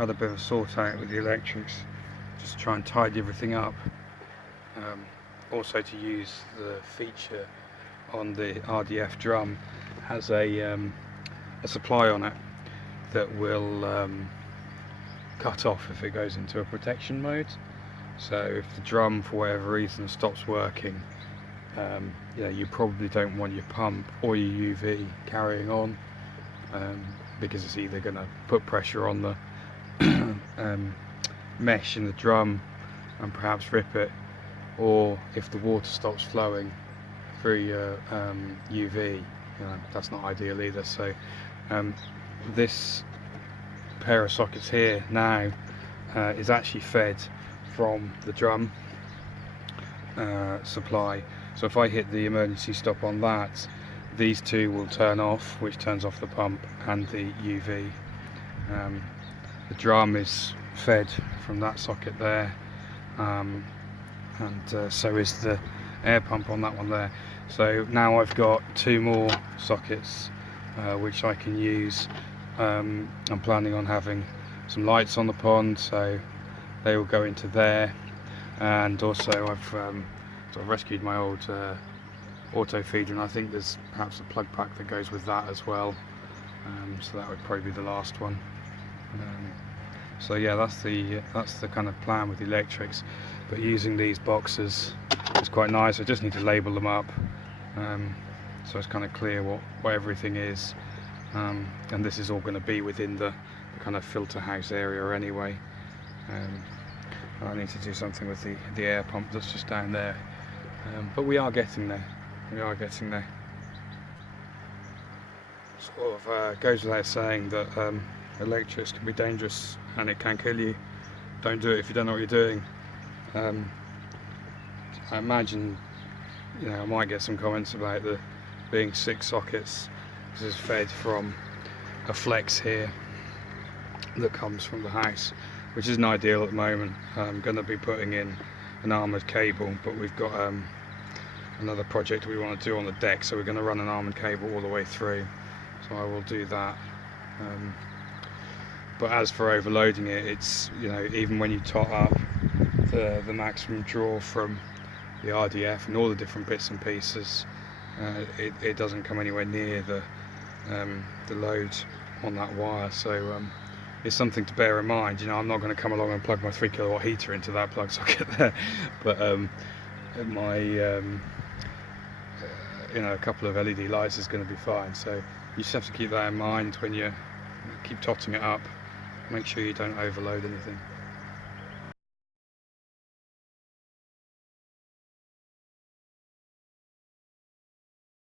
had a bit of a sort out with the electrics, just try and tidy everything up. Also to use the feature on the RDF drum has a supply on it that will cut off if it goes into a protection mode. So if the drum for whatever reason stops working, you probably don't want your pump or your UV carrying on, because it's either going to put pressure on the mesh in the drum and perhaps rip it, or if the water stops flowing through your UV, that's not ideal either. So this pair of sockets here now is actually fed from the drum supply. So if I hit the emergency stop on that, these two will turn off, which turns off the pump and the UV. The drum is fed from that socket there, and so is the air pump on that one there. So now I've got two more sockets which I can use. I'm planning on having some lights on the pond, so they will go into there, and also I've sort of rescued my old auto feeder, and I think there's perhaps a plug pack that goes with that as well, so that would probably be the last one. So yeah, that's the kind of plan with the electrics, but using these boxes is quite nice. I just need to label them up, so it's kind of clear what everything is, and this is all going to be within the kind of filter house area anyway. I need to do something with the air pump that's just down there, but we are getting there. Sort of goes without saying that electrics can be dangerous and it can kill you. Don't do it if you don't know what you're doing. I imagine I might get some comments about there being 6 sockets. This is fed from a flex here that comes from the house, which isn't ideal at the moment. I'm going to be putting in an armoured cable, but we've got another project we want to do on the deck, so we're going to run an armoured cable all the way through, so I will do that. But as for overloading it, it's even when you top up the maximum draw from the RDF and all the different bits and pieces, it doesn't come anywhere near the load on that wire. So it's something to bear in mind. I'm not going to come along and plug my 3 kilowatt heater into that plug socket there, but my a couple of LED lights is going to be fine. So you just have to keep that in mind when you keep totting it up. Make sure you don't overload anything.